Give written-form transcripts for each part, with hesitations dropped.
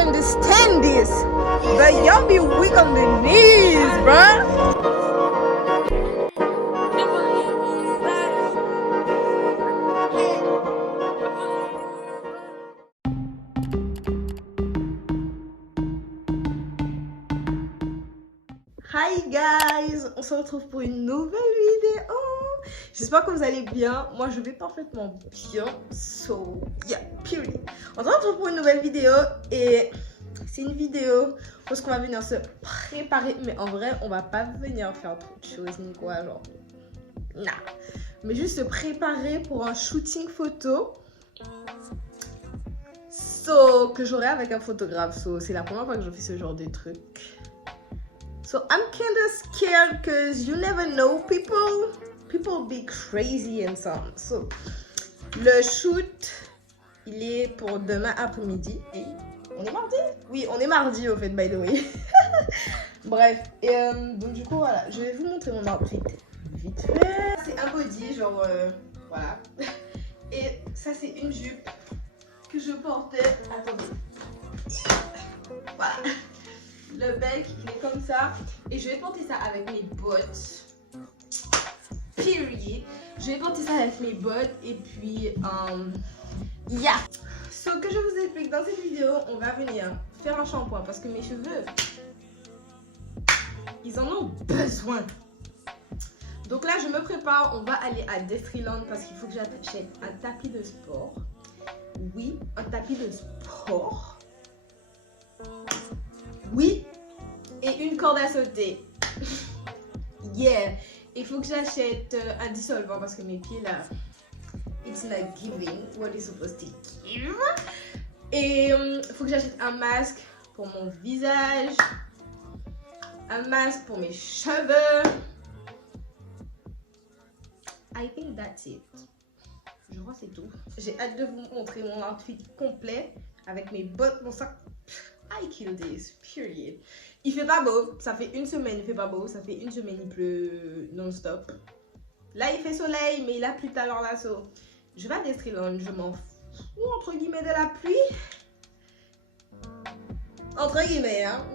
understand this, but y'all be weak on the knees, bruh. Hi guys, on se retrouve pour une nouvelle vidéo. J'espère que vous allez bien. Moi je vais parfaitement bien. So yeah, period. On se retrouve pour une nouvelle vidéo et c'est une vidéo parce qu'on va venir se préparer. Mais en vrai, on va pas venir faire trop de choses ni quoi, genre. Nah. Mais juste se préparer pour un shooting photo. So que j'aurai avec un photographe. So c'est la première fois que je fais ce genre de truc. So I'm kind of scared because you never know, people be crazy and some. So le shoot, il est pour demain après-midi et on est mardi? Oui, on est mardi au fait, by the way. Bref, et donc du coup voilà, je vais vous montrer mon outfit vite fait. C'est un body, genre voilà. Et ça c'est une jupe que je portais. Attendez. Voilà. Le bec, il est comme ça. Et je vais porter ça avec mes bottes. Period. Je vais porter ça avec mes bottes. Et puis, yeah. So, que je vous explique dans cette vidéo, on va venir faire un shampoing. Parce que mes cheveux, ils en ont besoin. Donc là, je me prépare. On va aller à Destreeland parce qu'il faut que j'achète un tapis de sport. Oui, un tapis de sport. Oui, et une corde à sauter. Yeah, il faut que j'achète un dissolvant parce que mes pieds là, it's not giving what it's supposed to give. Et il faut que j'achète un masque pour mon visage, un masque pour mes cheveux. I think that's it. Je crois que c'est tout. J'ai hâte de vous montrer mon outfit complet avec mes bottes, mon sac. I kill this, period. Il fait pas beau, ça fait une semaine, il fait pas beau, ça fait une semaine, il pleut non-stop. Là, il fait soleil, mais il a plu tout à l'heure là, so. Je vais à Destreeland, je m'en fous, entre guillemets, de la pluie. Entre guillemets, hein.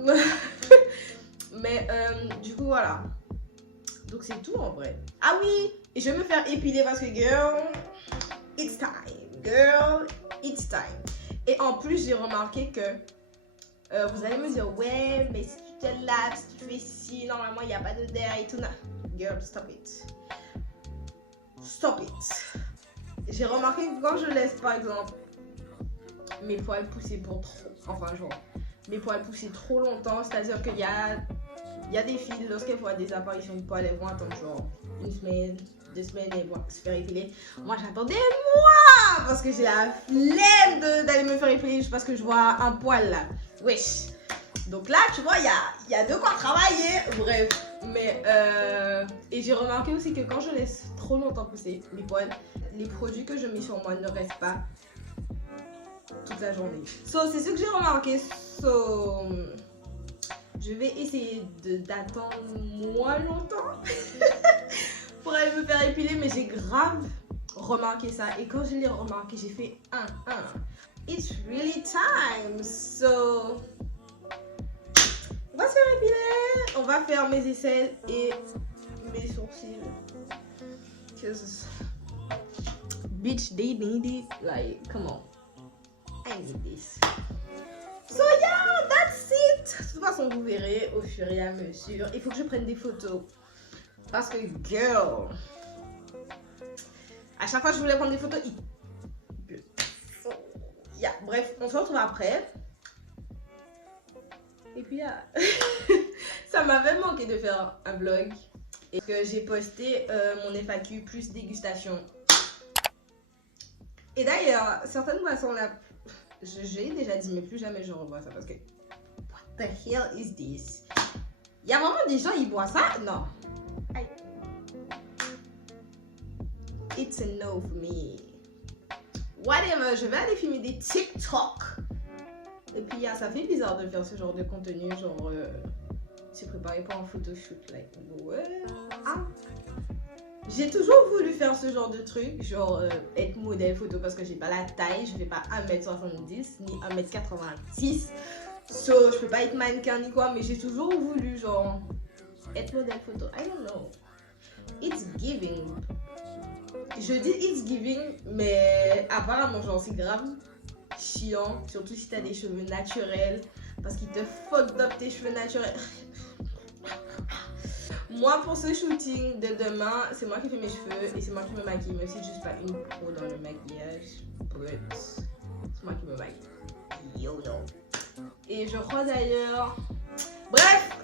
Mais, du coup, voilà. Donc, c'est tout en vrai. Ah oui, et je vais me faire épiler parce que, girl, it's time. Girl, it's time. Et en plus, j'ai remarqué que vous allez me dire, ouais, mais si tu te laves, si tu fais ci, normalement, il n'y a pas d'odeur et tout. Non. Girl, stop it. Stop it. J'ai remarqué que quand je laisse, par exemple, mes poils pousser pour trop, enfin, genre, mes poils pousser trop longtemps, c'est-à-dire qu'il y a des filles, lorsqu'elles voient des apparitions de poils, elles vont attendre, genre, une semaine, 2 semaines, et vont se faire épiler. Moi, j'attendais moi parce que j'ai la flemme d'aller me faire épiler juste parce que je vois un poil là. Wesh. Donc là, tu vois, il y a de quoi travailler. Bref. Mais, et j'ai remarqué aussi que quand je laisse trop longtemps pousser mes poils, les produits que je mets sur moi ne restent pas toute la journée. So, c'est ce que j'ai remarqué. So, je vais essayer d'attendre moins longtemps pour aller me faire épiler. Mais j'ai grave remarqué ça. Et quand je l'ai remarqué, j'ai fait it's really time. So, on va se faire épiler. On va faire mes aisselles et mes sourcils. Cause bitch, they need it. Like, come on. I need this. So yeah, that's it. De toute façon, vous verrez au fur et à mesure. Il faut que je prenne des photos. Parce que, girl, à chaque fois que je voulais prendre des photos, yeah. Bref, on se retrouve après. Et puis, ça m'avait manqué de faire un vlog. Et que j'ai posté mon FAQ plus dégustation. Et d'ailleurs, certaines boissons là, j'ai déjà dit, mais plus jamais je revois ça parce que, what the hell is this? Il y a vraiment des gens, ils boivent ça? Non. It's a no for me. Whatever, je vais aller filmer des TikTok. Et puis, ça fait bizarre de faire ce genre de contenu, genre, se préparer pour un photoshoot, like, what? J'ai toujours voulu faire ce genre de truc, genre être modèle photo parce que j'ai pas la taille, je fais pas 1m70 ni 1m86. So, je peux pas être mannequin ni quoi, mais j'ai toujours voulu genre être modèle photo. I don't know. It's giving. Je dis it's giving, mais apparemment genre c'est grave chiant, surtout si t'as des cheveux naturels, parce qu'ils te fucked up tes cheveux naturels. Moi, pour ce shooting de demain, c'est moi qui fais mes cheveux et c'est moi qui me maquille, même si je suis pas une pro dans le maquillage. Bref, c'est moi qui me maquille. Yo, no. Et je crois d'ailleurs... Bref,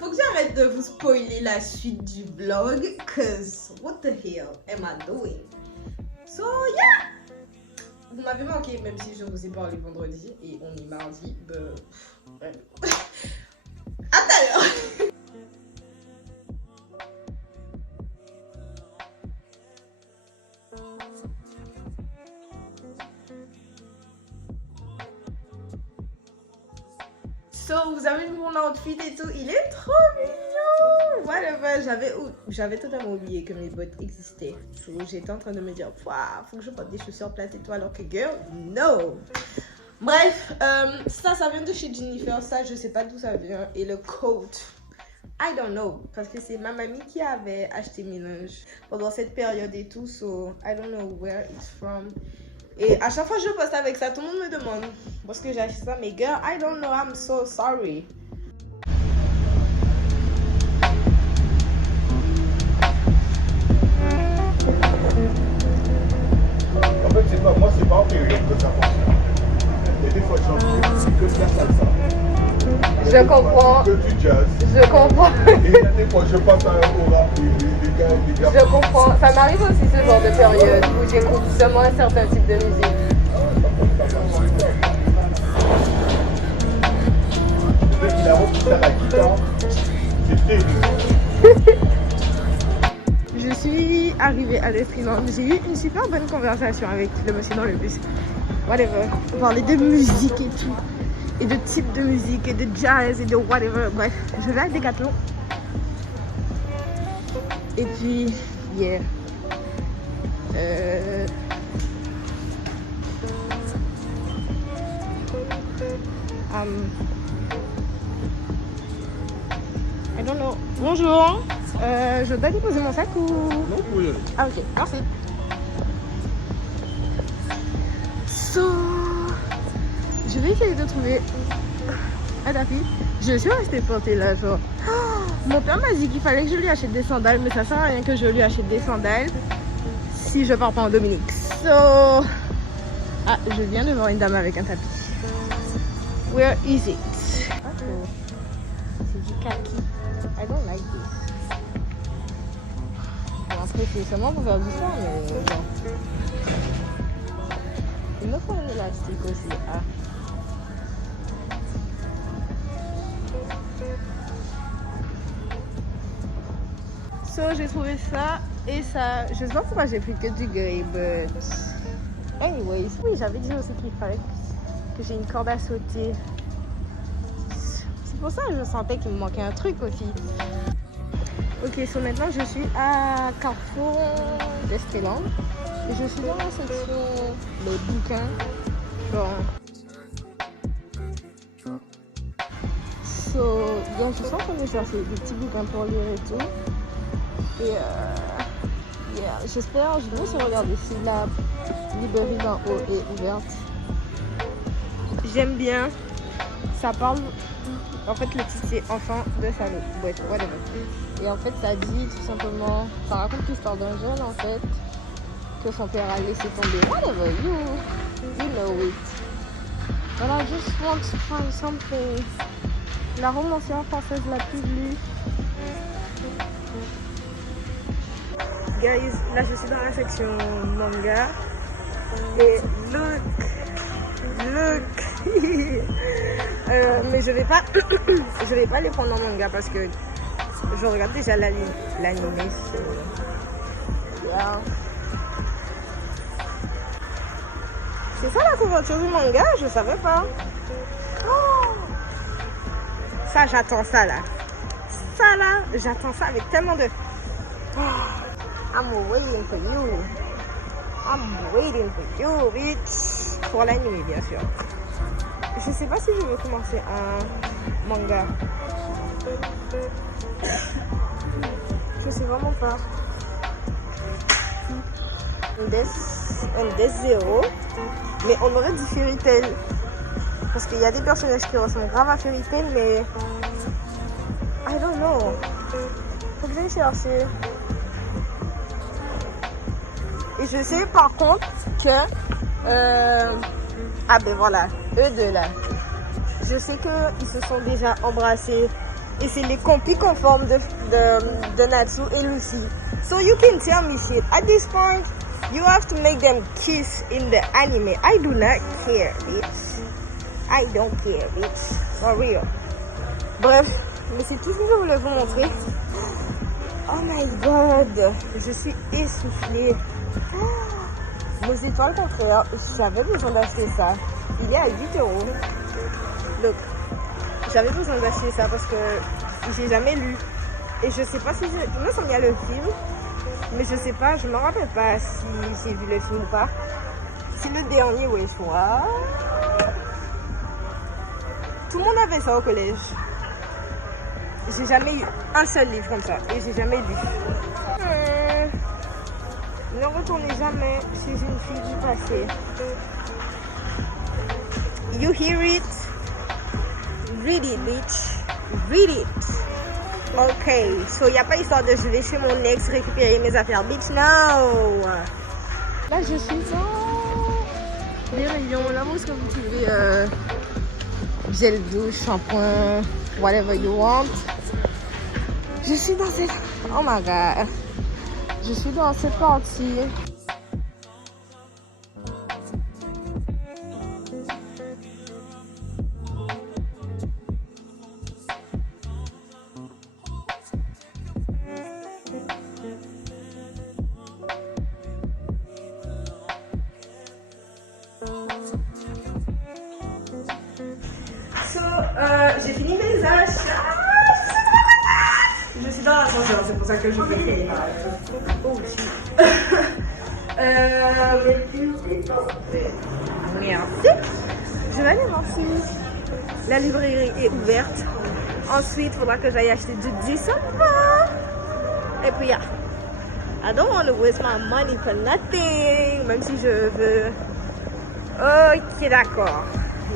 faut que j'arrête de vous spoiler la suite du vlog, cause what the hell am I doing? So, yeah! Vous m'avez manqué, même si je vous ai parlé vendredi et on est mardi. Ouais. À tout à l'heure! So, vous avez vu mon outfit et tout, il est trop mignon. Whatever, j'avais totalement oublié que mes bottes existaient. So, j'étais en train de me dire, faut que je porte des chaussures plates et tout, alors que girl, no. Bref, ça vient de chez Jennifer, ça je sais pas d'où ça vient. Et le coat, I don't know, parce que c'est ma mamie qui avait acheté mes linges pendant cette période et tout, so I don't know where it's from. Et à chaque fois que je poste avec ça, tout le monde me demande parce que j'ai acheté ça, mais girl, I don't know, I'm so sorry. En fait, c'est pas moi, c'est pas en période que ça fonctionne. Et des fois, j'en fais que de la salsa. Je comprends. Que du jazz. Je comprends. Et des fois, je passe au rap, les gars. Je comprends. Ça m'arrive aussi ce genre de période où j'écoute seulement un certain type de musique. Peut-être qu'il a repris ça à la guitare. C'est terrible. Je suis arrivée à l'Estrinant. J'ai eu une super bonne conversation avec le monsieur dans le bus. Whatever. On parlait de musique et tout. Et de type de musique et de jazz et de whatever. Bref, je vais à Decathlon. Et puis, yeah. I don't know. Bonjour. Je dois déposer mon sac ou... Non, oui. Ah ok, merci. So, je vais essayer de trouver un tapis. Je suis restée portée là, genre. Oh, mon père m'a dit qu'il fallait que je lui achète des sandales, mais ça sert à rien que je lui achète des sandales si je pars pas en Dominique. So, ah, je viens de voir une dame avec un tapis. Where is it? Oh, c'est du kaki. I don't like this. Bon, après, c'est seulement pour faire du sang, mais genre. Il me faut un élastique aussi. Ah. So, j'ai trouvé ça et ça. Je sais pas pourquoi j'ai pris que du gris, but. Anyways. Oui, j'avais dit aussi qu'il fallait que j'ai une corde à sauter. C'est pour ça que je sentais qu'il me manquait un truc aussi. Ok, so maintenant je suis à Carrefour d'Estreland. Et je suis dans la section les bouquins. Genre. So, donc je suis en train de chercher des petits bouquins pour lire et tout. Et yeah, j'espère, je vais aussi regarder si la librairie d'en haut est ouverte. J'aime bien. Ça parle. En fait, le titre c'est Enfant de salaud. Ouais, whatever. Et en fait, ça dit tout simplement. Ça raconte l'histoire d'un jeune en fait. Que son père a laissé tomber. Whatever, you know it. But I just want to find something. La romancière française la plus lue. Guys, là je suis dans la section manga. Et look. Mais je vais pas les prendre en manga parce que je regarde déjà l'anime. Yeah. C'est ça la couverture du manga, je savais pas. Oh, ça j'attends ça là. Ça là, j'attends ça avec tellement de... Oh. I'm waiting for you. I'm waiting for you, bitch. Pour l'anime, bien sûr. Je sais pas si je veux commencer un manga. Je sais vraiment pas. Un Death Zero. Mais on aurait dit Fairy Tail. Parce qu'il y a des personnages qui ressemblent grave à Fairy Tail, mais... I don't know. Faut que j'aille chercher. Et je sais par contre que... Ah ben voilà, eux deux là. Je sais qu'ils se sont déjà embrassés. Et c'est les compis conformes de Natsu et Lucy. So you can tell me shit. At this point, you have to make them kiss in the anime. I do not care, bitch. I don't care, bitch. For real. Bref, mais c'est tout ce que je voulais vous montrer. Oh my god, je suis essoufflée. Nos étoiles contraires, j'avais besoin d'acheter ça. Il est à 8 €. Donc, j'avais besoin d'acheter ça parce que j'ai jamais lu. Et je sais pas si j'ai... Il me semble qu'il y a le film. Mais je sais pas, je me rappelle pas si j'ai vu le film ou pas. C'est le dernier, ouais, je crois. Tout le monde avait ça au collège. J'ai jamais eu un seul livre comme ça. Et j'ai jamais lu. Ne retournez jamais chez une fille du passé. You hear it? Read it, bitch. Read it. Ok, so y a pas histoire de je vais chez mon ex récupérer mes affaires, bitch, no. Là, je suis dans les rayons. Là, où est-ce que vous trouvez gel douche, shampoing, whatever you want. Je suis dans cette... Oh my god. Je suis dans cette partie. J'ai fini mes achats. Je suis dans l'ascenseur, c'est pour ça que je fais les oh shit. Merci. Je vais aller voir si la librairie est ouverte. Ensuite, il faudra que j'aille acheter du 10 savon. Et puis, yeah. I don't want to waste my money for nothing. Même si je veux. Ok, d'accord.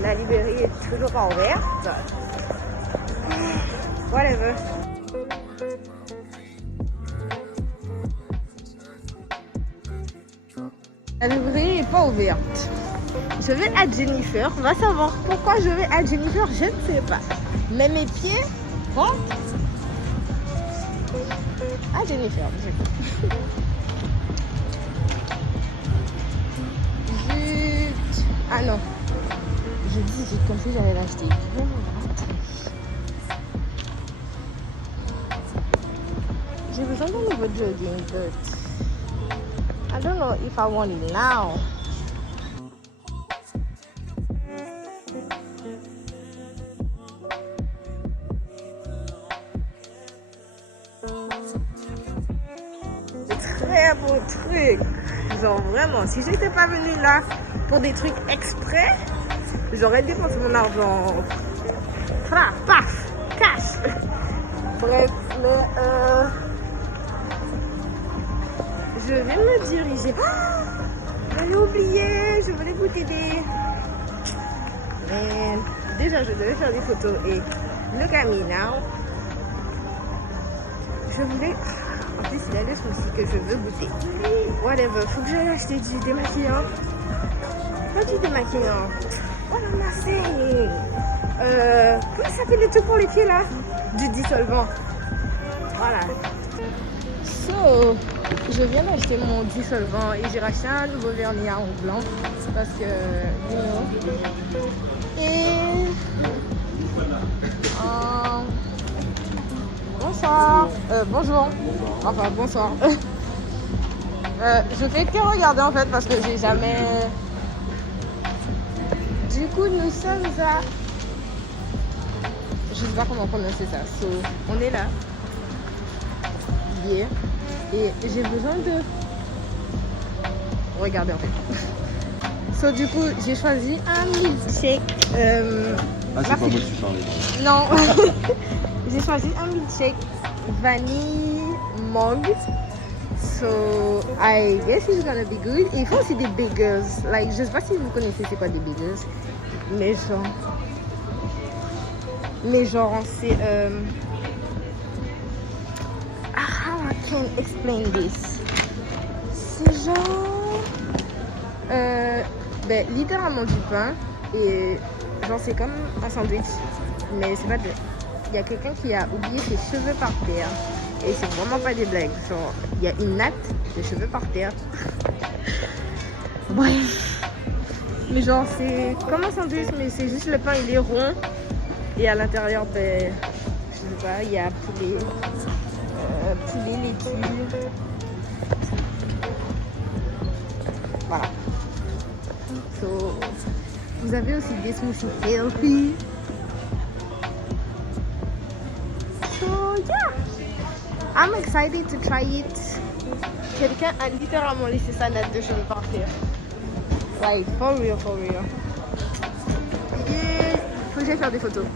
La librairie est toujours pas ouverte. Whatever. La librairie n'est pas ouverte. Je vais à Jennifer. On va savoir pourquoi je vais à Jennifer. Je ne sais pas. Mais mes pieds vont à Jennifer. Zut. Ah non. Je dis zut comme si j'allais l'acheter. J'ai besoin d'un nouveau jogging, but I don't know if I want it now. Très beau truc. Genre vraiment, si j'étais pas venue là pour des trucs exprès, j'aurais dépensé mon argent. Paf, cash. Bref, mais je vais me diriger. Oh, j'avais oublié, je voulais goûter des... Mais déjà, je devais faire des photos et look at me now. Je voulais... En plus, il y a le souci que je veux goûter. Whatever, faut que j'aille acheter du démaquillant. Pas du démaquillant. What am I saying? Comment ça s'appelle le truc pour les pieds là? Du dissolvant. Voilà. So, je viens d'acheter mon dissolvant et j'ai racheté un nouveau vernis à ongles blanc parce que, you know. Et bonsoir. Bonjour. Enfin, bonsoir. Je fais que regarder en fait parce que j'ai jamais. Du coup, nous sommes à. Je sais pas comment prononcer ça. So, on est là. Yeah. Et j'ai besoin de... Regardez en fait. So, du coup, j'ai choisi un milkshake. Ah, c'est pas moi qui parlais. Non. J'ai choisi un milkshake vanille mangue. So, I guess it's gonna be good. Et ils font aussi des bagels. Like, je sais pas si vous connaissez c'est quoi des bagels. Mais genre, c'est... How I can explain this? C'est genre... littéralement du pain. Et genre, c'est comme un sandwich. Mais c'est pas de... Il y a quelqu'un qui a oublié ses cheveux par terre. Et c'est vraiment pas des blagues. Genre, il y a une natte de cheveux par terre. Bref. Mais genre, c'est comme un sandwich, mais c'est juste le pain, il est rond. Et à l'intérieur, ben, je sais pas, il y a poulet, laitue. Voilà. So, vous avez aussi des smoothies healthy. So, yeah. I'm excited to try it. Quelqu'un a littéralement laissé sa natte de cheveux par terre. Like, for real, for real. Yeah. Faut que j'aille faire des photos.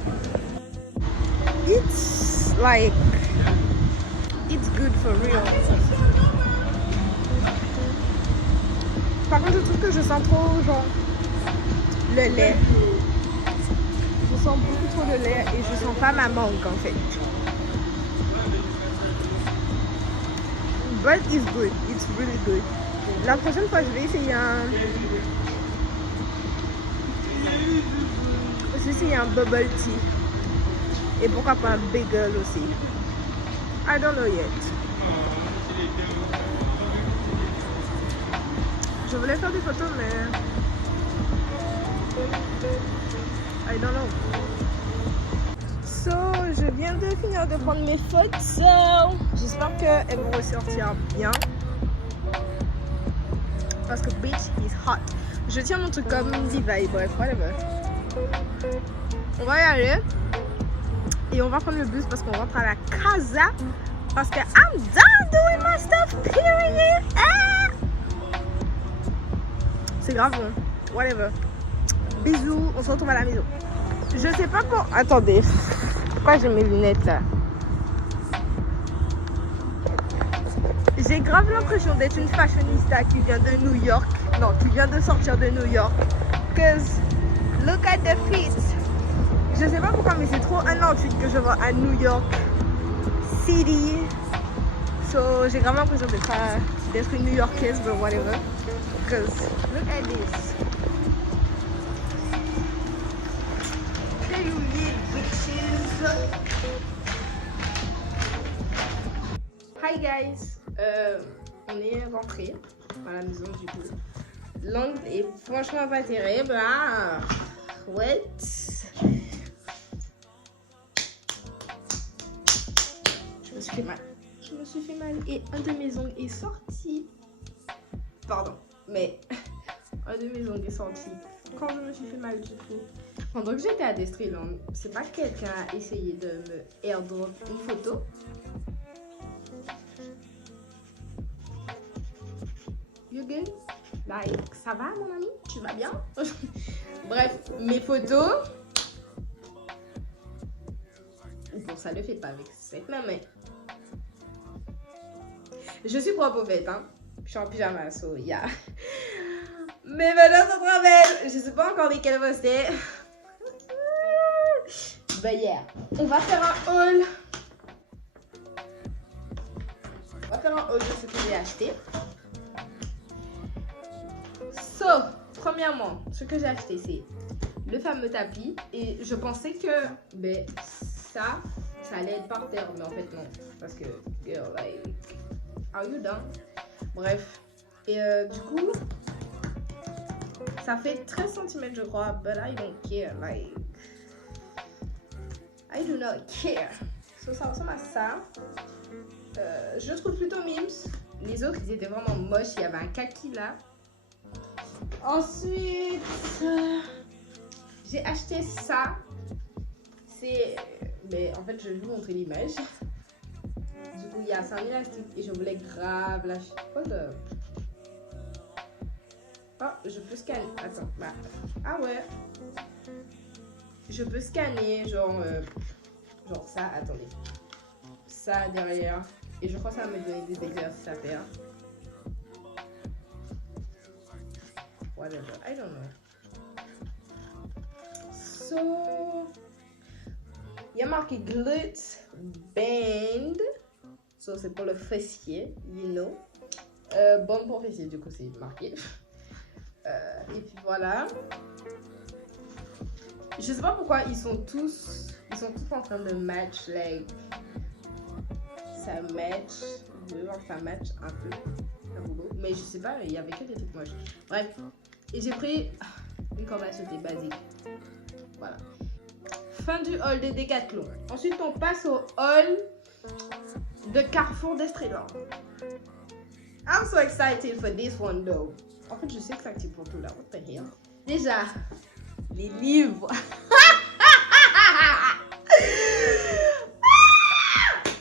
It's like, it's good for real. Par contre, je trouve que je sens trop, genre, le lait. Je sens beaucoup trop le lait et je sens pas ma mangue en fait. But it's good, it's really good. La prochaine fois, je vais essayer un bubble tea. Et pourquoi pas un bagel aussi. I don't know yet. Je voulais faire des photos, mais I don't know. So, je viens de finir de prendre mes photos. J'espère qu'elles vont ressortir bien. Parce que bitch is hot. Je tiens mon truc comme Levi, bref, whatever. On va y aller. Et on va prendre le bus parce qu'on rentre à la casa. Parce que I'm done doing my stuff, period. Ah! C'est grave bon. Whatever. Bisous, on se retrouve à la maison. Je sais pas pour... Attendez. Pourquoi j'ai mes lunettes là? J'ai grave l'impression d'être une fashionista qui vient de New York. Non, qui vient de sortir de New York. Cause look at the feet. Je sais pas pourquoi, mais c'est trop un outfit que je vois à New York City. So, j'ai grave l'impression d'être une New Yorkaise, but whatever. Cause look at this. Hi guys, on est rentré à la maison du coup. L'angle est franchement pas terrible. Ah, what? Je me suis fait mal. Je me suis fait mal et un de mes ongles est sorti. Pardon, mais un de mes ongles est sorti quand je me suis fait mal du coup. Pendant que j'étais à Destreland, c'est pas que quelqu'un a essayé de me airdrop une photo. You good? Like, ça va mon ami? Tu vas bien? Bref, mes photos. Bon, ça le fait pas avec cette main, mais je suis propre au fait, hein. Je suis en pyjama, so yeah. Mais maintenant, ça travaille. Je sais pas encore lesquelles poster. Bah yeah. On va faire un haul. On va faire un haul de ce que j'ai acheté. So, premièrement, ce que j'ai acheté, c'est le fameux tapis. Et je pensais que ben, ça allait être par terre. Mais en fait, non. Parce que, girl, like, are you done? Bref. Et du coup, ça fait 13 cm, je crois. But I don't care. Like, I do not care. So, ça ressemble à ça. Je trouve plutôt mimes. Les autres, ils étaient vraiment moches. Il y avait un kaki là. Ensuite, j'ai acheté ça. C'est... Mais en fait, je vais vous montrer l'image. Du coup, il y a ça en élastique et je voulais grave l'acheter. Hold up. Oh, je peux scanner. Attends, bah. Ah ouais. Je peux scanner, genre ça, attendez. Ça derrière. Et je crois que ça va me donner des exercices à faire. Whatever, I don't know. So, il y a marqué glute band. So, c'est pour le fessier, you know. Bon pour fessier, du coup, c'est marqué. Et puis voilà. Je sais pas pourquoi ils sont tous en train de match, like ça match. Vous pouvez voir que ça match un peu, mais je sais pas, il y avait que des trucs moches. Bref, et j'ai pris une corde à sauter basique. Voilà. Fin du haul de Decathlon. Ensuite, on passe au haul de Carrefour d'Estrelor. I'm so excited for this one though. En fait, je suis excited pour tout là. What the hell? Déjà, les livres.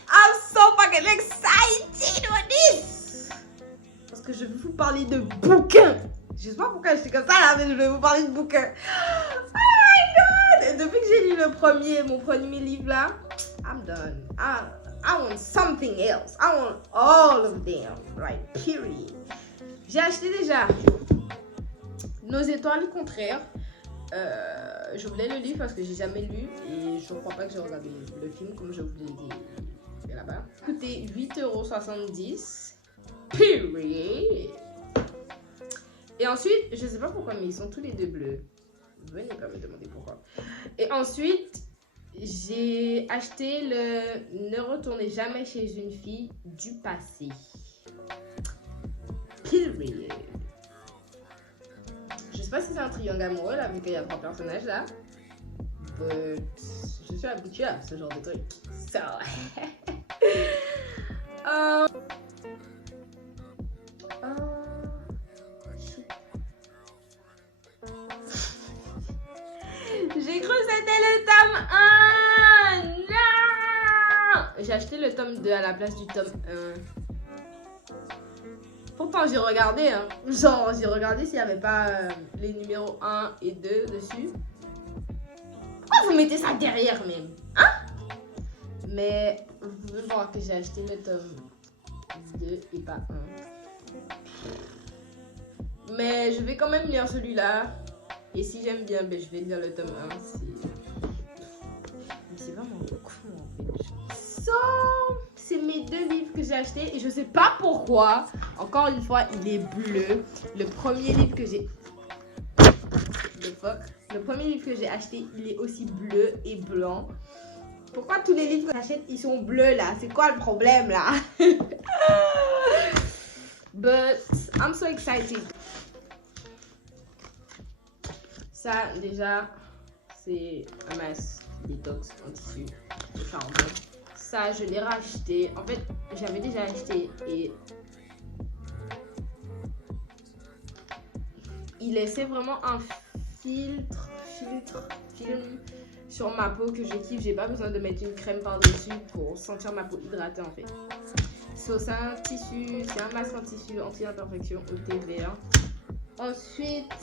I'm so fucking excited for this. Parce que je vais vous parler de bouquins. Je sais pas pourquoi je suis comme ça là, mais je vais vous parler de bouquins. Oh my god! Et depuis que j'ai lu mon premier livre là, I'm done. I want something else. I want all of them. Right, period. J'ai acheté déjà Nos étoiles contraires. Je voulais le livre parce que j'ai jamais lu et je crois pas que j'ai regardé le film comme je vous l'ai dit là-bas. Coûtait 8,70 €. Period. Et ensuite, je sais pas pourquoi, mais ils sont tous les deux bleus. Venez pas me demander pourquoi. Et ensuite, j'ai acheté le Ne retournez jamais chez une fille du passé. Period. Je sais pas si c'est un triangle amoureux là, vu qu'il y a 3 personnages là. But je suis habituée à ce genre de truc. So. J'ai cru que c'était le tome 1. Non! J'ai acheté le tome 2 à la place du tome 1. Pourtant, j'ai regardé, hein. Genre, j'ai regardé s'il n'y avait pas les numéros 1 et 2 dessus. Pourquoi vous mettez ça derrière même? Hein? Mais vous pouvez voir que j'ai acheté le tome 2 et pas 1. Mais je vais quand même lire celui-là. Et si j'aime bien, ben, je vais lire le tome 1. C'est vraiment cool en fait. So, c'est mes 2 livres que j'ai achetés et je sais pas pourquoi. Encore une fois, il est bleu. Le premier livre que j'ai... Le premier livre que j'ai acheté, il est aussi bleu et blanc. Pourquoi tous les livres que j'achète, ils sont bleus là? C'est quoi le problème là? But I'm so excited. Ça déjà, c'est un masque détox en tissu de charbon. Ça, je l'ai racheté. En fait, j'avais déjà acheté et il laissait vraiment un film sur ma peau que je kiffe. J'ai pas besoin de mettre une crème par-dessus pour sentir ma peau hydratée en fait. So, c'est un tissu, c'est un masque en tissu anti-imperfection au thé vert. Ensuite,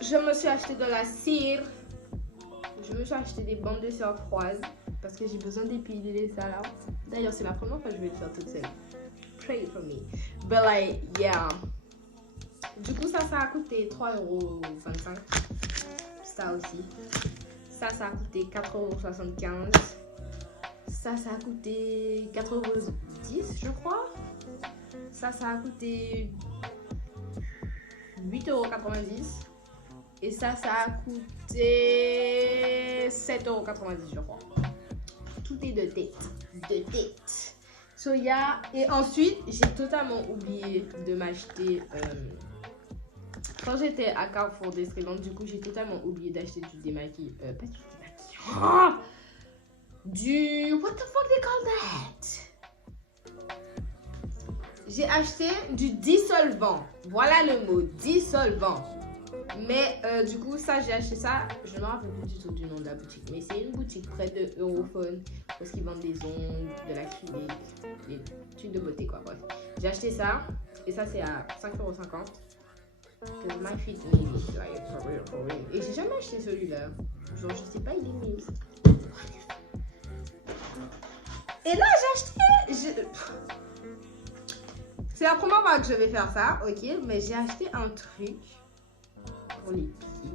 je me suis acheté de la cire. Je me suis acheté des bandes de cire froides parce que j'ai besoin d'épiler ça là. D'ailleurs, c'est la première fois que je vais le faire toute seule. Pray for me. But like, yeah. Du coup, ça a coûté 3,25 €. Ça aussi. Ça a coûté 4,75 €. Ça a coûté 4,10 € je crois. Ça a coûté 8,90 €. Et ça a coûté 7,90 € je crois. Tout est de tête. So, yeah. Et ensuite, j'ai totalement oublié de m'acheter... quand j'étais à Carrefour d'Estrelor, du coup, j'ai totalement oublié d'acheter du démaquillage. Pas du démaquillage. Du... What the fuck they call that? J'ai acheté du dissolvant. Voilà le mot, dissolvant. Mais du coup, ça, j'ai acheté ça. Je ne me rappelle plus du tout du nom de la boutique. Mais c'est une boutique près de Europhone. Parce qu'ils vendent des ongles, de l'acrylique, des trucs de beauté, quoi. Bref. J'ai acheté ça. Et ça, c'est à 5,50 €. Because my feet need it, like, for real, for real. Et j'ai jamais acheté celui-là. Genre, je sais pas, il est nul. Et là, j'ai acheté... C'est la première fois que je vais faire ça, ok? Mais j'ai acheté un truc pour les pieds.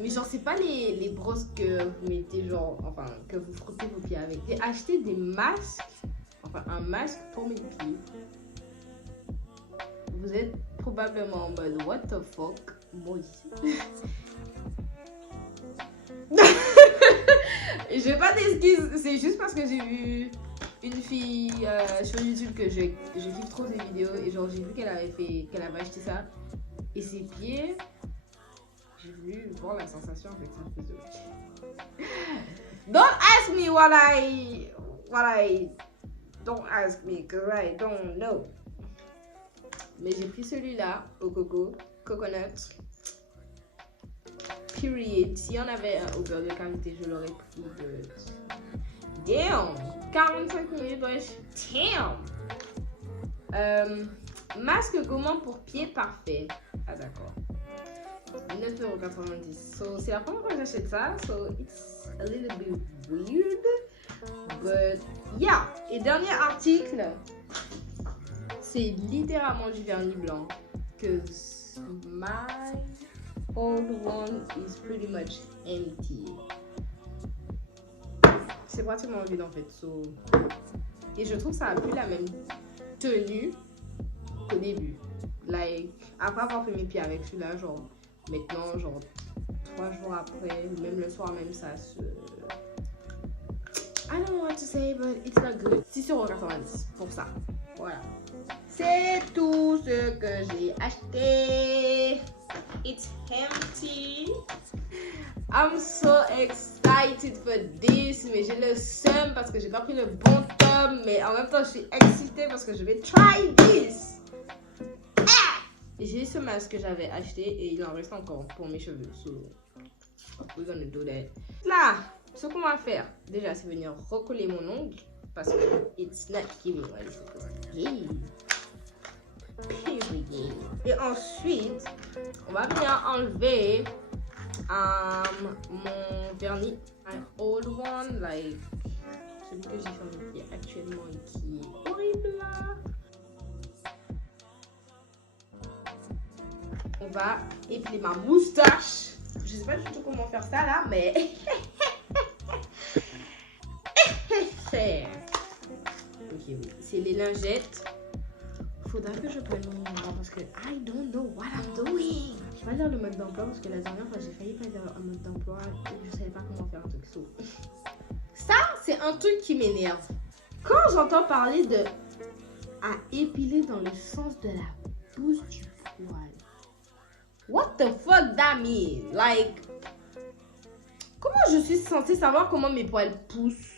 Mais genre, c'est pas les brosses que vous mettez, genre, enfin, que vous frottez vos pieds avec. J'ai acheté des masques, enfin, un masque pour mes pieds. Vous êtes probablement en mode, what the fuck? Moi aussi. Je vais pas d'excuses, c'est juste parce que j'ai vu une fille sur YouTube que je kiffe trop ses vidéos et genre j'ai vu qu'elle avait acheté ça et ses pieds, j'ai voulu voir la sensation avec sa prise de pied. Don't ask me what I don't ask me because I don't know. Mais j'ai pris celui-là au coconut. Period. S'il y en avait un au beurre de karité, je l'aurais pris de... Damn! 45 minutes, wesh. Damn! Masque gommant pour pied parfait. Ah, d'accord. 9,90 €. So, c'est la première fois que j'achète ça. So, it's a little bit weird. But, yeah. Et dernier article. C'est littéralement du vernis blanc. Cause my old one is pretty much empty. C'est pratiquement vide en fait. So... Et je trouve que ça a plus la même tenue qu'au début. Like, après avoir fait mes pieds avec celui-là, genre, maintenant, genre, 3 jours après, ou même le soir, même ça se... I don't know what to say, but it's not good. 6,90 € pour ça. Voilà. C'est tout ce que j'ai acheté. It's empty. I'm so excited for this. Mais j'ai le seum parce que j'ai pas pris le bon tome. Mais en même temps, je suis excitée parce que je vais try this. Ah! Et j'ai ce masque que j'avais acheté et il en reste encore pour mes cheveux. So, we're gonna do that. Là, ce qu'on va faire, déjà, c'est venir recoller mon ongle. Parce que it's not giving what it's supposed to give. Period. Et ensuite, on va venir enlever mon vernis. Un old one, like celui que j'ai sur mes pieds actuellement et qui est horrible là. On va épiler ma moustache. Je sais pas du tout comment faire ça là, mais... Ok, oui. C'est les lingettes. Faudra que je prenne mon numéro parce que I don't know what I'm doing. Je vais pas dire le mode d'emploi parce que la dernière fois j'ai failli pas dire un mode d'emploi et je savais pas comment faire un truc. So. Ça, c'est un truc qui m'énerve. Quand j'entends parler de à épiler dans le sens de la pousse du poil. What the fuck that mean? Like, comment je suis censée savoir comment mes poils poussent?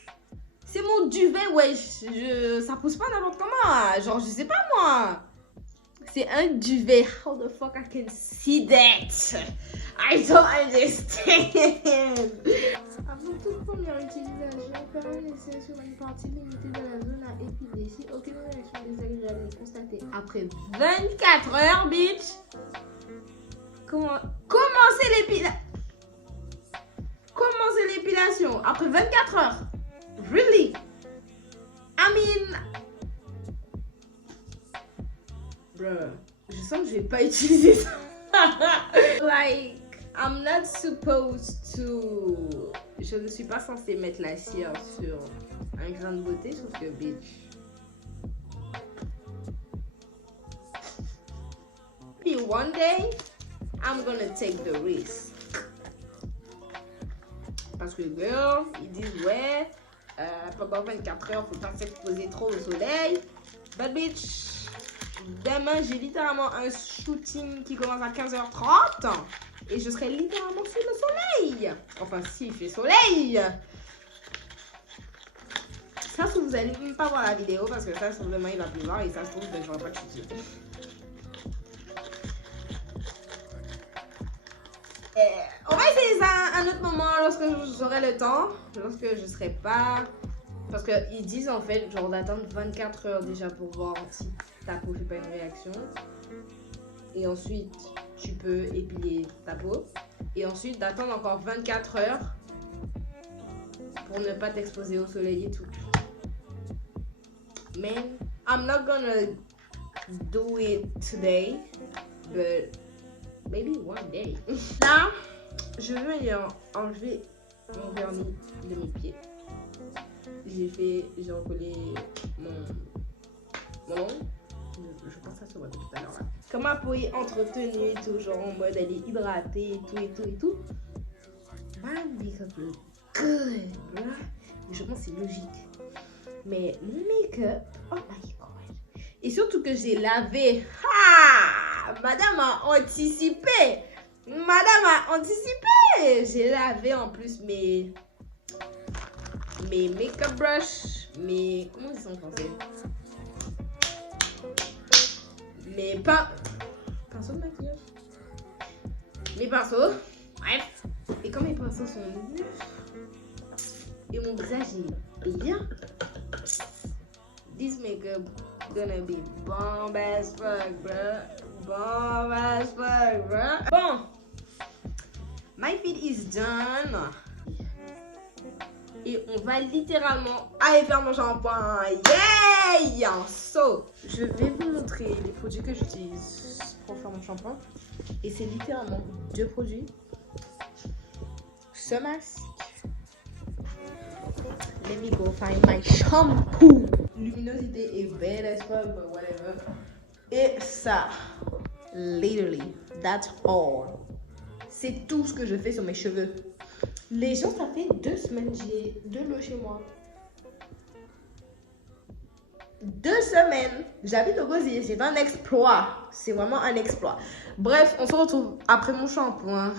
C'est mon duvet, wesh. Ça pousse pas n'importe comment. Genre, je sais pas moi. C'est un duvet. How the fuck I can see that? I don't understand. Avant toute première utilisation, faire un essai sur une partie limitée de la zone à épiler. Si aucune réaction désagréable est constatée après 24 heures, bitch. Commencez l'épilation après 24 heures. Really? I mean... Bruh, je sens que je vais pas utiliser ça. Like, I'm not supposed to... Je ne suis pas censée mettre la cire sur un grain de beauté, sauf que bitch. Maybe one day, I'm gonna take the risk. Parce que girl, ils disent ouais, pendant 24 heures, faut pas s'exposer trop au soleil. But bitch, demain j'ai littéralement un shooting qui commence à 15h30 et je serai littéralement sous le soleil. Enfin, s'il fait soleil. Ça se trouve, vous allez même pas voir la vidéo parce que ça se trouve demain il va pleuvoir et ça se trouve, ben, j'aurai pas de shooting. On va essayer ça à un autre moment lorsque j'aurai le temps. Lorsque je serai pas... Parce qu'ils disent en fait genre d'attendre 24 heures déjà pour voir si ta peau fait pas une réaction. Et ensuite tu peux épiler ta peau. Et ensuite d'attendre encore 24 heures pour ne pas t'exposer au soleil et tout. Man, I'm not gonna do it today, but maybe one day. Là, je veux venir enlever mon vernis de mes pieds. J'ai recollé mon ongle. Je pense que ça se voit tout à l'heure là. Comme ma peau est entretenue et tout, genre en mode elle est hydratée et tout et tout et tout. My makeup look good, bro. Je pense que c'est logique. Mais mon make-up, oh my god. Et surtout que j'ai lavé. Ah! Madame a anticipé. Madame a anticipé. J'ai lavé en plus mes make-up brush. Comment ils sont en français? Mes pinceaux de maquillage. Mes pinceaux. Bref. Et comme mes pinceaux sont neufs. Et mon visage est bien. This makeup gonna be bomb as fuck, bro. Bomb as fuck, bro. Bon. My feet is done. Et on va littéralement aller faire mon shampoing. Yeah! So, je vais vous montrer les produits que j'utilise pour faire mon shampoing. Et c'est littéralement 2 produits. Ce masque. Let me go find my shampoo. Luminosité est belle as fuck, but whatever. Et ça. Literally, that's all. C'est tout ce que je fais sur mes cheveux. Les gens, ça fait 2 semaines, j'ai de l'eau chez moi. 2 semaines. J'habite au Gosier, c'est un exploit. C'est vraiment un exploit. Bref, on se retrouve après mon shampoing.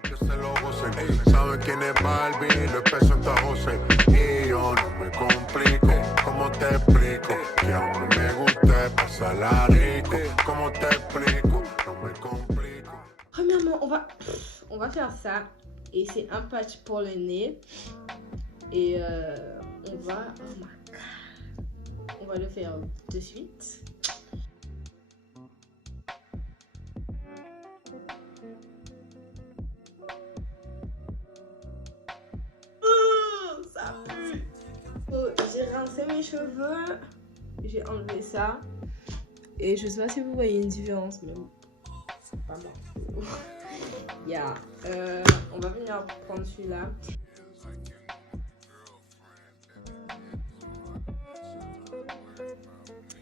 Que se lo gocen, saben quién es Barbie, le peso en José y yo no me complico, ¿cómo te explico? Que a mí me gusta pasarla rico, ¿cómo te explico? No me complico. Premièrement, on va faire ça et c'est un patch pour le nez et on va, oh my god, on va le faire de suite. J'ai rincé mes cheveux, j'ai enlevé ça et je sais pas si vous voyez une différence, mais c'est pas mal. Yeah. On va venir prendre celui-là.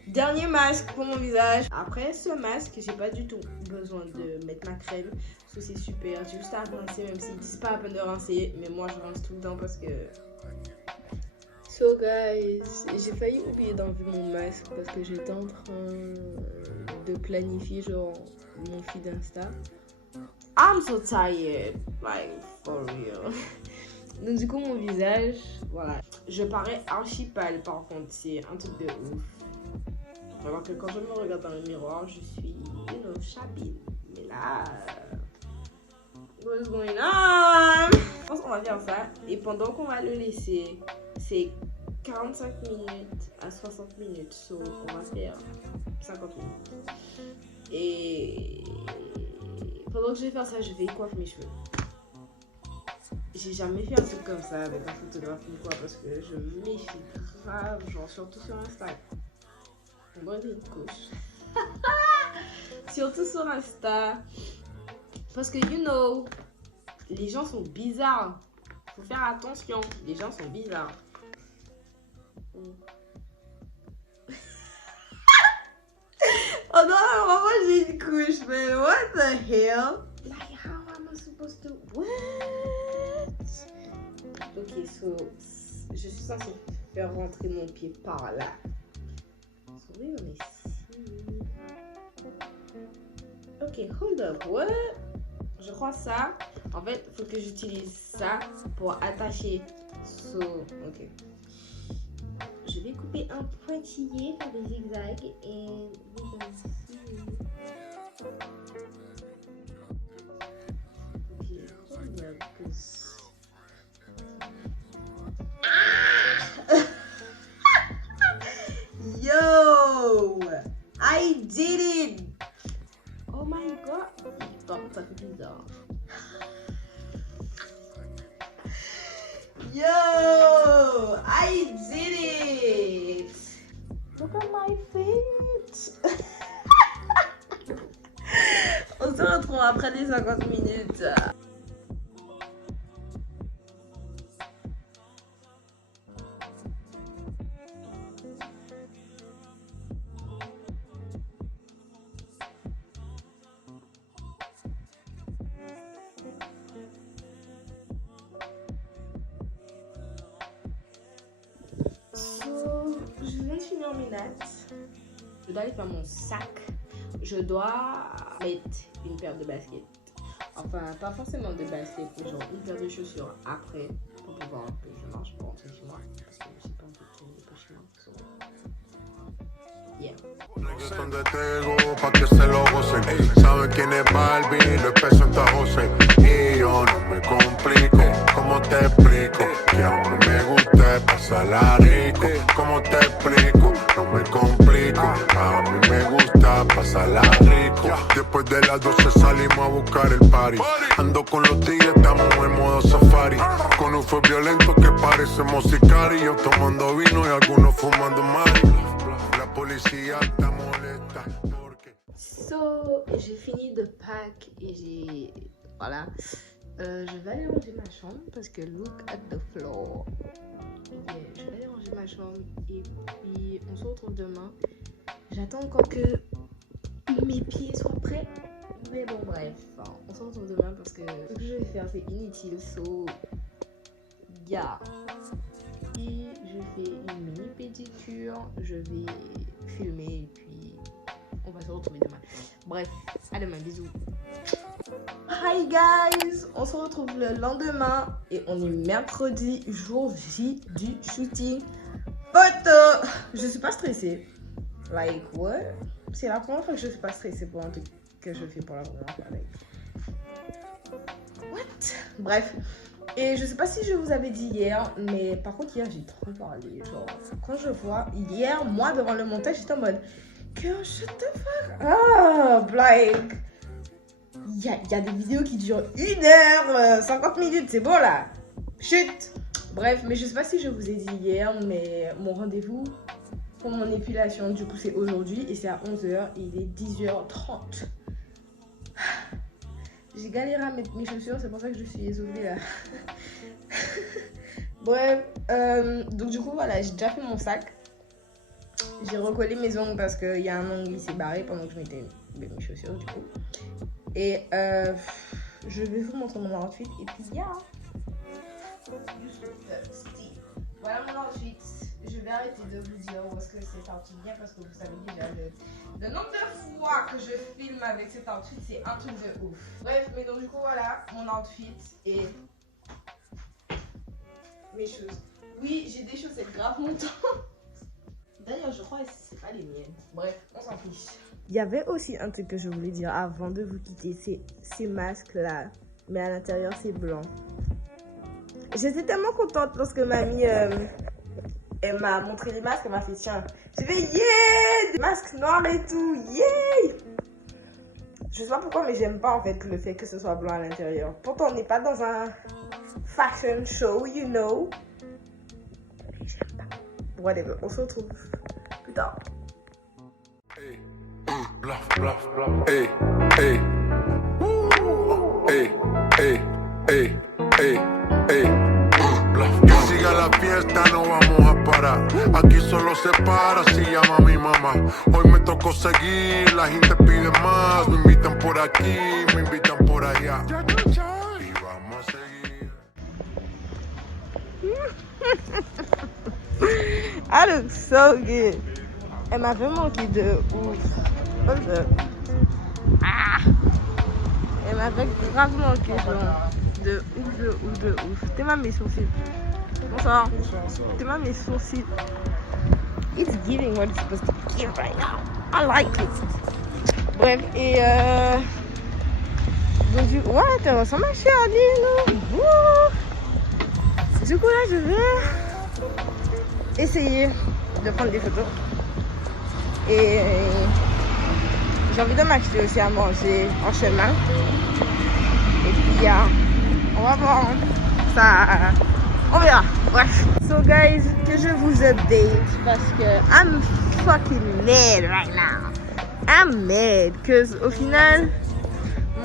Dernier masque pour mon visage. Après ce masque, j'ai pas du tout besoin de mettre ma crème parce que c'est super. J'ai juste à rincer, même s'ils disent pas à peine de rincer, mais moi je rince tout le temps parce que. So guys, j'ai failli oublier d'enlever mon masque parce que j'étais en train de planifier genre mon feed Insta. I'm so tired, like for real. Donc du coup mon visage, voilà. Je parais archi pâle par contre, c'est un truc de ouf. Alors que quand je me regarde dans le miroir, je suis, chabine. Mais là, what's going on? Je pense qu'on va faire ça et pendant qu'on va le laisser, c'est 45 minutes à 60 minutes. So, on va faire 50 minutes. Et pendant que je vais faire ça, je vais coiffer mes cheveux. J'ai jamais fait un truc comme ça avec un photographe ou quoi parce que je me méfie grave, genre surtout sur Insta. On doit être une couche. Surtout sur Insta. Parce que, you know, les gens sont bizarres. Faut faire attention. Les gens sont bizarres. Oh non, vraiment j'ai une couche, man. What the hell? Like, how am I supposed to... What? Ok, so... Je suis censée faire rentrer mon pied par là. Oui, on est ici. Ok, hold up, what? Je crois ça. En fait, il faut que j'utilise ça pour attacher. So, ok. Je vais couper un pointillé, faire des zigzags et vous allez ici. Yo! I did it! Oh my god! Par contre, ça fait bizarre. Yo! I did it! Look at my feet! On se retrouve après les 50 minutes. Je viens de finir mes nattes. Je dois aller faire mon sac. Je dois mettre une paire de baskets. Enfin, pas forcément de baskets, mais genre une paire de chaussures après pour pouvoir que je marche pour rentrer chez moi. Parce que je sais pas un peu tout chez moi. So, yeah. Son de Tego pa' que se lo gocen. Saben quién es Barbie, lo peso en Tajosen. Y yo no me complico, ¿cómo te explico? Que a mí me gusta pasarla rico. ¿Cómo te explico? No me complico, a mí me gusta pasarla rico. Después de las 12 salimos a buscar el party. Ando con los tigres, estamos en modo safari. Con un fue violento que parecemos sicarios. Yo tomando vino y algunos fumando mari. La policía está molesta porque... So, j'ai fini de pack et j'ai... Voilà. Je vais aller ranger ma chambre parce que look at the floor. Yeah, je vais aller ranger ma chambre et puis on se retrouve demain. J'attends encore que mes pieds soient prêts. Mais bon, bref, on se retrouve demain parce que ce que je vais faire c'est inutile. So, yeah. Et je fais une mini pédicure. Je vais filmer et puis on va se retrouver demain. Bref, à demain, bisous. Hi guys, on se retrouve le lendemain et on est mercredi, jour J du shooting photo. Je suis pas stressée. Like what? C'est la première fois que je suis pas stressée pour un truc que je fais pour la première fois. Like what? Bref. Et je sais pas si je vous avais dit hier, mais par contre hier j'ai trop parlé. Genre quand je vois hier, moi devant le montage, j'étais en mode girl, shut the fuck up, like. Il y a des vidéos qui durent 1 heure, 50 minutes, c'est bon là. Chut. Bref, mais je sais pas si je vous ai dit hier, mais mon rendez-vous pour mon épilation, du coup, c'est aujourd'hui et c'est à 11h et il est 10h30. J'ai galéré à mettre mes chaussures, c'est pour ça que je suis essoufflée là. Bref, donc du coup, voilà, j'ai déjà fait mon sac. J'ai recollé mes ongles parce qu'il y a un ongle qui s'est barré pendant que je mettais mes chaussures, du coup. Et je vais vous montrer mon outfit et puis yeah. Voilà mon outfit. Je vais arrêter de vous dire où est-ce que cet outfit vient parce que vous savez déjà le nombre de fois que je filme avec cet outfit, c'est un truc de ouf. Bref, mais donc du coup voilà mon outfit et mes choses. Oui, j'ai des chaussettes grave montantes. D'ailleurs, je crois que c'est pas les miennes. Bref, on s'en fiche. Il y avait aussi un truc que je voulais dire avant de vous quitter, c'est ces masques là, mais à l'intérieur c'est blanc. J'étais tellement contente lorsque mamie elle m'a montré les masques, elle m'a fait tiens. J'ai fait yeah, des masques noirs et tout, yeah. Je sais pas pourquoi, mais j'aime pas en fait le fait que ce soit blanc à l'intérieur. Pourtant on n'est pas dans un fashion show, you know. Mais j'aime pas. Whatever, on se retrouve plus tard. Bluff, bluff, bluff. Ey, ey. Ey, ey, ey, ey, ey. Que siga la fiesta, no vamos a parar. Aquí solo se para si llama mi mamá. Hoy me tocó seguir, la gente pide más. Me invitan por aquí, me invitan por allá. Y vamos a seguir. I look so good. Elle m'avait manqué de ouf. Ah! Elle m'avait grave manqué, genre. De ouf, de ouf, de ouf. T'es ma mes sourcils. Bonsoir. T'es ma mes sourcils. It's giving what it's supposed to give right now. I like it. Bref, et donc Ouais, t'es ressemble à chère, dis-nous. Du coup, là, je vais essayer de prendre des photos. Et j'ai envie de m'acheter aussi à manger en chemin. Et puis, on va voir. Ça, on verra. Bref. So, guys, que je vous update parce que I'm fucking mad right now. I'm mad. Because au final,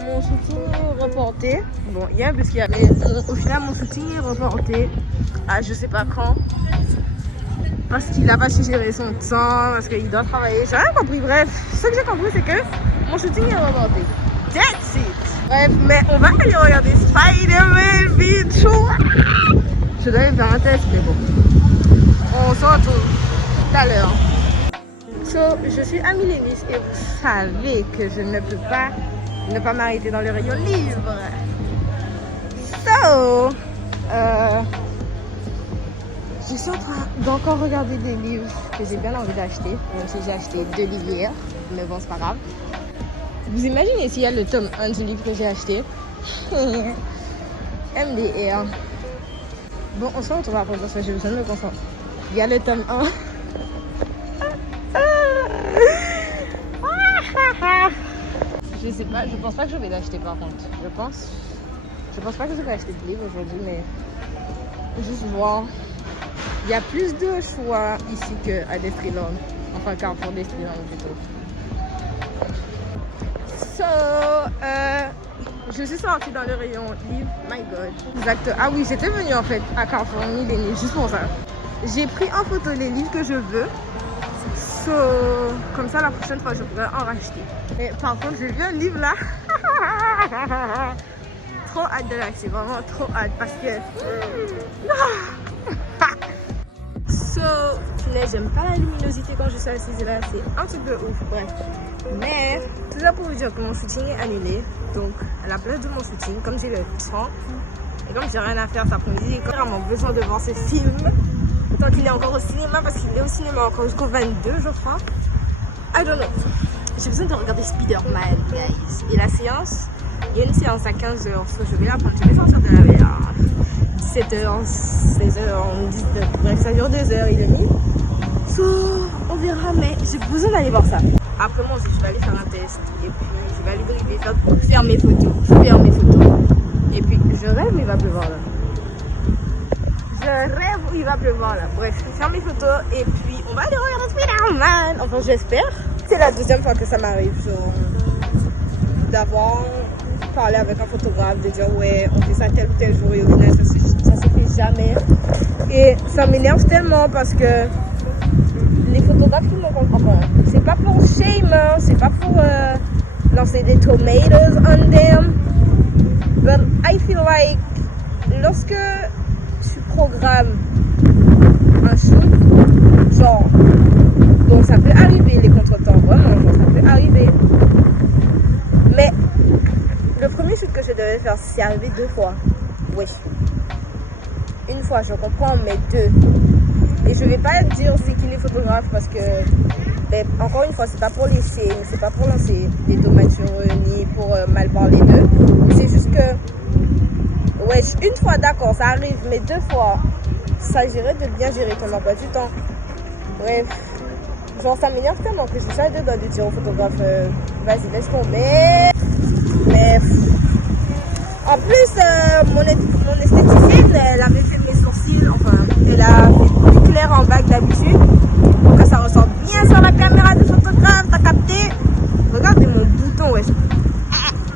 mon shooting est reporté. Bon, il y a un bus qui a. Mais au final, mon shooting est reporté à je sais pas quand. Parce qu'il a pas su gérer son temps, parce qu'il doit travailler. J'ai rien compris. Bref, ce que j'ai compris, c'est que mon shooting est reporté. That's it. Bref, mais on va aller regarder Spider-Man, bitch. Je dois aller faire un test, mais bon. On se retrouve tout à l'heure. So, je suis à Millénis et vous savez que je ne peux pas ne pas m'arrêter dans le rayon livre. So, je suis en train d'encore regarder des livres que j'ai bien envie d'acheter. Même si j'ai acheté 2 livres hier, mais bon, c'est pas grave. Vous imaginez s'il y a le tome 1 du livre que j'ai acheté. MDR. Bon, on se retrouve après parce que j'ai besoin de me concentrer. Il y a le tome 1. Je sais pas, je pense pas que je vais l'acheter par contre. Je pense pas que je vais acheter de livre aujourd'hui, mais juste voir. Il y a plus de choix ici qu'à Destreland. Enfin, Carrefour Destreland plutôt. So, je suis sortie dans le rayon livre. My God. Exact. Ah oui, j'étais venue en fait à Carrefour Millénis juste pour ça. J'ai pris en photo les livres que je veux. So, comme ça, la prochaine fois, je pourrais en racheter. Et par contre, j'ai vu un livre là. Trop hâte de l'acheter, vraiment trop hâte parce que. So, j'aime pas la luminosité quand je suis assise là, c'est un truc de ouf, bref. Mais, tout ça pour vous dire que mon shooting est annulé. Donc, à la place de mon shooting, comme j'ai le temps, et comme j'ai rien à faire cet après-midi, j'ai vraiment besoin de voir ce film. Tant qu'il est encore au cinéma, parce qu'il est au cinéma encore jusqu'au 22, je crois. I don't know. J'ai besoin de regarder Spider-Man, guys. Et la séance, il y a une séance à 15h, so je vais la prendre. Je vais sortir de la veille à 17h, 16h, 19h. Bref, ça dure 2h30. So, on verra, mais j'ai besoin d'aller voir ça. Après moi, je vais aller faire un test. Et puis, je vais aller driver, faire mes photos. Faire mes photos. Et puis, je rêve, il va pleuvoir là. Je rêve où il va pleuvoir là. Bref, je vais faire mes photos et puis on va aller regarder Spider-Man. Enfin, j'espère. C'est la deuxième fois que ça m'arrive, genre, d'avoir parlé avec un photographe, de dire ouais, on fait ça tel ou tel jour et au final, ça se fait jamais. Et ça m'énerve tellement parce que les photographes qui me comprennent pas. C'est pas pour shame, hein, c'est pas pour lancer des tomatoes on them. But I feel like lorsque programme un shoot, genre, donc ça peut arriver les contretemps, vraiment, genre, ça peut arriver. Mais le premier shoot que je devais faire, c'est arrivé 2 fois. Oui. Une fois, je comprends, mais 2. Et je vais pas dire c'est qui les photographes parce que, ben, encore une fois, c'est pas pour les shame, c'est pas pour lancer des tomates sur eux, ni pour mal parler d'eux. C'est juste que ouais, une fois d'accord, ça arrive, mais 2 fois, il s'agirait de bien gérer ton emploi du temps. Bref, genre ça m'énerve tellement que c'est ça de dire au photographe, vas-y, laisse tomber. Mais en plus, mon esthéticienne, elle avait fait mes sourcils, enfin, elle a fait plus clair en bas que d'habitude, pour que ça ressorte bien sur la caméra du photographe, t'as capté? Regardez mon bouton, ouais.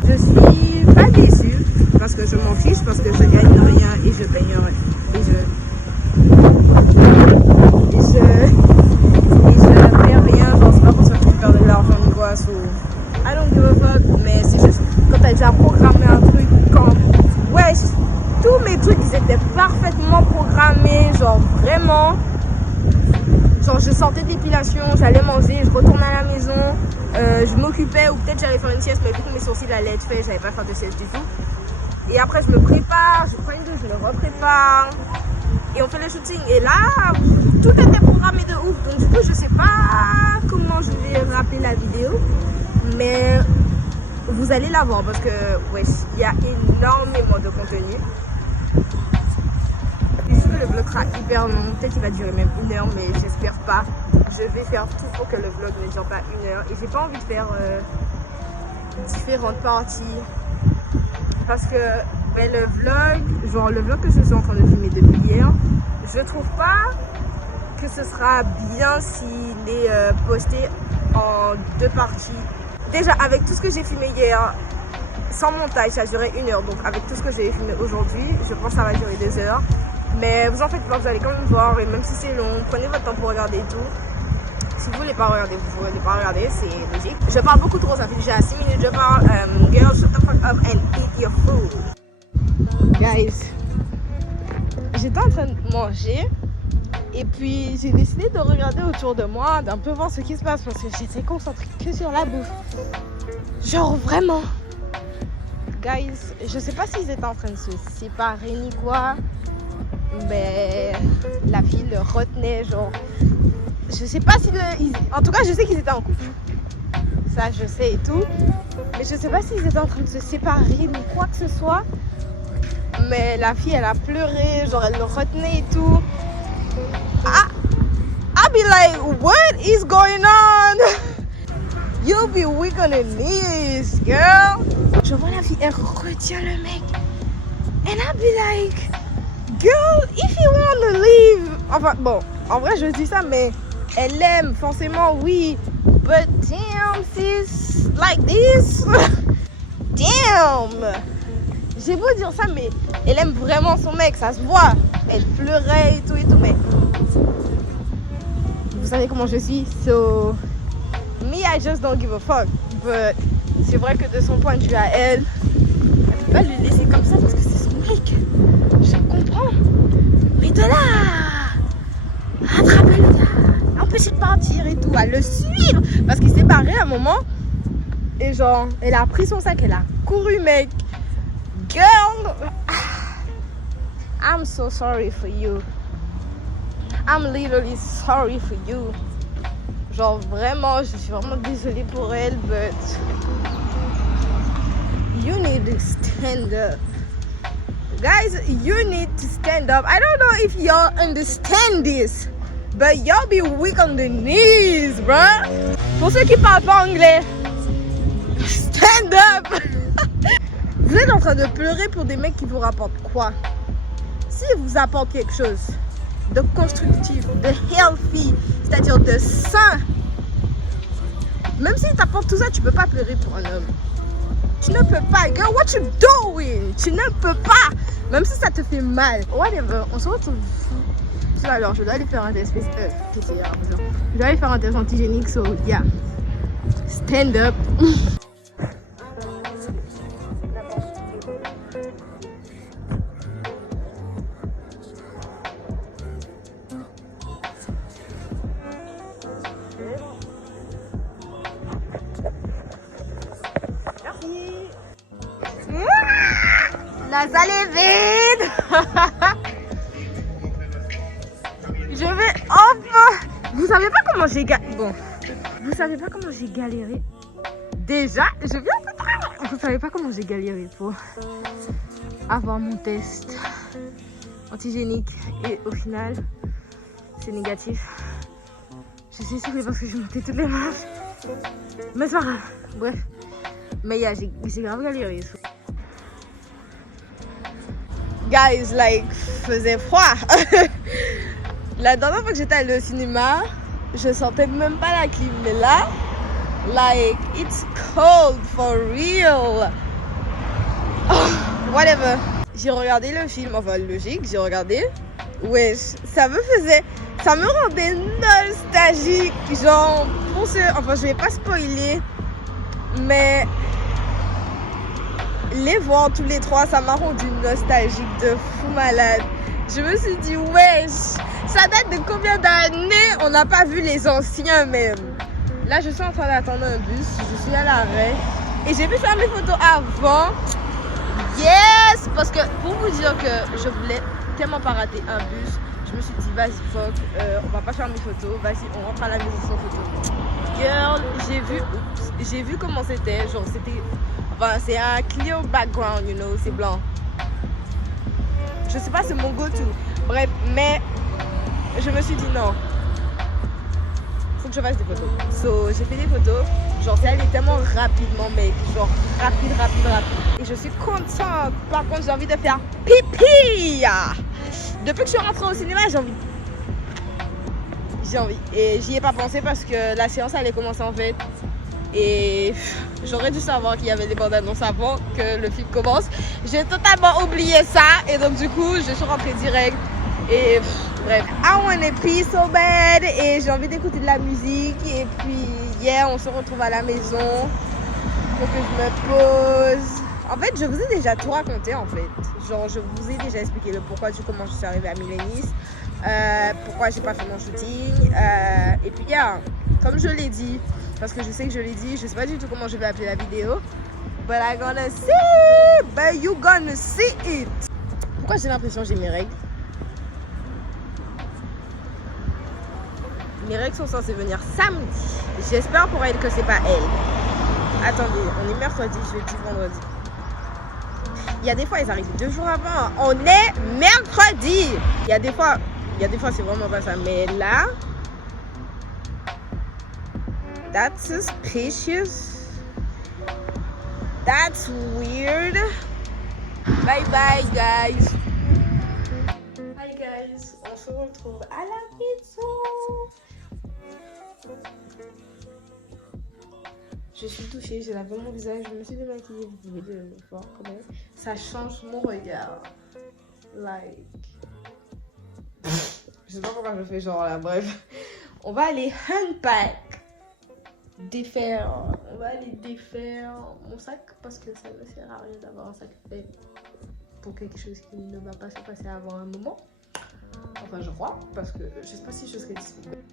Je suis pas déçue. Parce que je m'en fiche, parce que je gagne rien et je paye rien. Et je fais rien, genre c'est pas pour ça que je perds de l'argent ni quoi, so I don't give a fuck, mais c'est juste quand t'as déjà programmé un truc, quand ouais, tous mes trucs ils étaient parfaitement programmés, genre vraiment, genre je sortais d'épilation, j'allais manger, je retournais à la maison, je m'occupais ou peut-être j'allais faire une sieste, mais vu que mes sourcils allaient être faits, j'allais pas faire de sieste du tout. Et après, je me prépare, je prends une douche, je me reprépare. Et on fait le shooting. Et là, tout était programmé de ouf. Donc, du coup, je sais pas comment je vais rappeler la vidéo. Mais vous allez la voir parce que ouais, il y a énormément de contenu. Je suis sûre que le vlog sera hyper long, peut-être qu'il va durer même 1 heure, mais j'espère pas. Je vais faire tout pour que le vlog ne dure pas 1 heure et j'ai pas envie de faire différentes parties parce que ben, le vlog que je suis en train de filmer depuis hier, je trouve pas que ce sera bien s'il est posté en 2 parties. Déjà avec tout ce que j'ai filmé hier sans montage ça a duré 1 heure, donc avec tout ce que j'ai filmé aujourd'hui je pense que ça va durer 2 heures, mais vous en faites pas, vous allez quand même voir, et même si c'est long, prenez votre temps pour regarder tout. Si vous voulez pas regarder, vous voulez pas regarder, c'est logique. Je parle beaucoup trop, ça fait déjà 6 minutes je parle. Girl, shut the fuck up and eat your food. Guys, j'étais en train de manger et puis j'ai décidé de regarder autour de moi, d'un peu voir ce qui se passe parce que j'étais concentrée que sur la bouffe. Genre vraiment. Guys, je sais pas s'ils étaient en train de se séparer ni quoi, mais la fille le retenait, genre. Je sais pas si en tout cas je sais qu'ils étaient en couple. Ça je sais et tout. Mais je sais pas s'ils étaient en train de se séparer ni quoi que ce soit. Mais la fille elle a pleuré, genre elle le retenait et tout. I'll be like, what is going on? You'll be weak on the knees, girl. Je vois la fille, elle retient le mec. And I'll be like, girl, if you want to leave. Enfin bon, en vrai je dis ça, mais elle aime forcément, oui. But damn, sis, like this. Damn. J'ai beau dire ça, mais elle aime vraiment son mec, ça se voit. Elle pleurait et tout, mais vous savez comment je suis, so me, I just don't give a fuck. But c'est vrai que de son point de vue à elle peut pas le laisser comme ça parce que c'est son mec. Je comprends. Mais de là, attraper le gars, empêcher de partir et tout, à le suivre parce qu'il s'est barré à un moment. Et genre, elle a pris son sac, elle a couru, mec. Girl, I'm so sorry for you. I'm literally sorry for you. Genre vraiment, je suis vraiment désolée pour elle, but you need to stand up. Guys, you need to stand up. I don't know if y'all understand this, but y'all be weak on the knees, bruh. Pour ceux qui parlent pas anglais, stand up. Vous êtes en train de pleurer pour des mecs qui vous rapportent quoi? S'ils vous apportent quelque chose de constructif, de healthy, c'est-à-dire de sain, même s'ils t'apportent tout ça, tu peux pas pleurer pour un homme. Tu ne peux pas, girl, what you doing? Tu ne peux pas, même si ça te fait mal. Whatever, on se retrouve. Alors, je dois aller faire un test. Je dois aller faire un test antigénique, so yeah. Stand up. La salle est vide. Je vais enfin. Vous savez pas comment j'ai vous savez pas comment j'ai galéré. Déjà, je viens de travailler. Vous savez pas comment j'ai galéré pour avoir mon test antigénique et au final, c'est négatif. Je sais si c'est parce que j'ai monté toutes les marches. Mais c'est pas grave. Bref. Mais yeah, j'ai grave galéré. Guys, like, faisait froid. La dernière fois que j'étais allée au cinéma, je sentais même pas la clim. Mais là, like, it's cold for real. Oh, whatever. J'ai regardé le film, enfin logique, j'ai regardé. Wesh, ça me rendait nostalgique. Genre, pour ce, enfin je vais pas spoiler, mais les voir tous les trois, ça m'a rendu nostalgique de fou malade. Je me suis dit, wesh, ça date de combien d'années on n'a pas vu les anciens même. Là, je suis en train d'attendre un bus, je suis à l'arrêt et j'ai pu faire mes photos avant. Yes, parce que pour vous dire que je voulais tellement pas rater un bus, Je me suis dit, vas-y, fuck, on va pas faire mes photos. Vas-y, on rentre à la maison sans photo. Girl, j'ai vu comment c'était. Genre, c'était... Enfin, c'est un clear background, you know, c'est blanc. Je sais pas, c'est mon go-to. Bref, mais je me suis dit non. Faut que je fasse des photos. So, j'ai fait des photos. Genre, ça allait tellement rapidement, mec. Genre, rapide. Et je suis contente. Par contre, j'ai envie de faire pipi. Depuis que je suis rentrée au cinéma, j'ai envie. Et j'y ai pas pensé parce que la séance allait commencer en fait. Et j'aurais dû savoir qu'il y avait des bandes annonces avant que le film commence. J'ai totalement oublié ça. Et donc du coup, je suis rentrée direct. Et bref. I wanna pee so bad. Et j'ai envie d'écouter de la musique. Et puis, yeah, on se retrouve à la maison. Faut que je me pose. En fait, je vous ai déjà tout raconté en fait. Genre, je vous ai déjà expliqué le pourquoi du comment je suis arrivée à Milenis. Pourquoi j'ai pas fait mon shooting. Et puis, yeah, comme je l'ai dit. Parce que je sais que je l'ai dit, je sais pas du tout comment je vais appeler la vidéo. But I'm gonna see, but you gonna see it. Pourquoi j'ai l'impression que j'ai mes règles? Mes règles sont censées venir samedi. J'espère pour elle que c'est pas elle. Attendez, on est mercredi, je dis vendredi. Il y a des fois, ils arrivent 2 jours avant. On est mercredi. Il y a des fois, c'est vraiment pas ça. Mais là... That's suspicious. That's weird. Bye bye guys. Hi guys, on se retrouve à la maison. Je suis touchée, j'ai lavé mon visage, je me suis démaquillée, vous pouvez le voir quand même. Ça change mon regard. Like. Je sais pas pourquoi je fais genre là, bref. On va aller unpack. On va aller défaire mon sac parce que ça ne sert à rien d'avoir un sac fait pour quelque chose qui ne va pas se passer avant un moment. Enfin, je crois, parce que je sais pas si je serai disponible.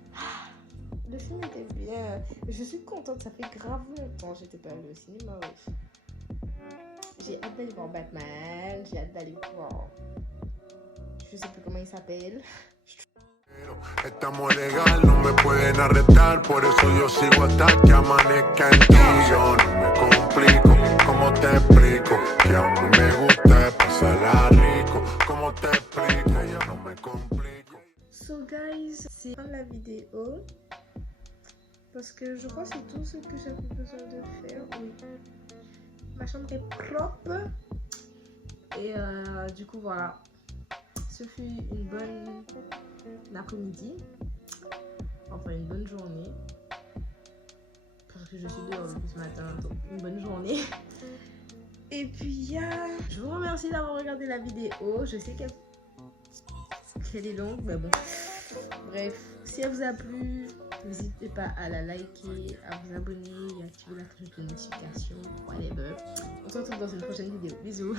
Le film était bien. Je suis contente, ça fait grave longtemps que j'étais pas allée au cinéma. J'ai hâte d'aller voir Batman, j'ai hâte d'aller voir. Je sais plus comment il s'appelle. Estamos legal, no me pueden arrestar, por eso yo sigo hasta que amanezca en ti. Yo no me complico, ¿cómo te explico? Que a mí me gusta pasarla rico, ¿cómo te explico? Yo no me complico. So guys, c'est fin de la vidéo. Parce que je crois que c'est tout ce que j'avais besoin de faire. Oui. Ma chambre est propre. Et du coup voilà. Ce fut une bonne après-midi, enfin une bonne journée, parce que je suis dehors depuis ce matin, donc une bonne journée. Et puis je vous remercie d'avoir regardé la vidéo. Je sais qu'elle est longue, mais bon, bref, si elle vous a plu, n'hésitez pas à la liker, à vous abonner et à activer la cloche de notification, whatever. On se retrouve dans une prochaine vidéo. Bisous.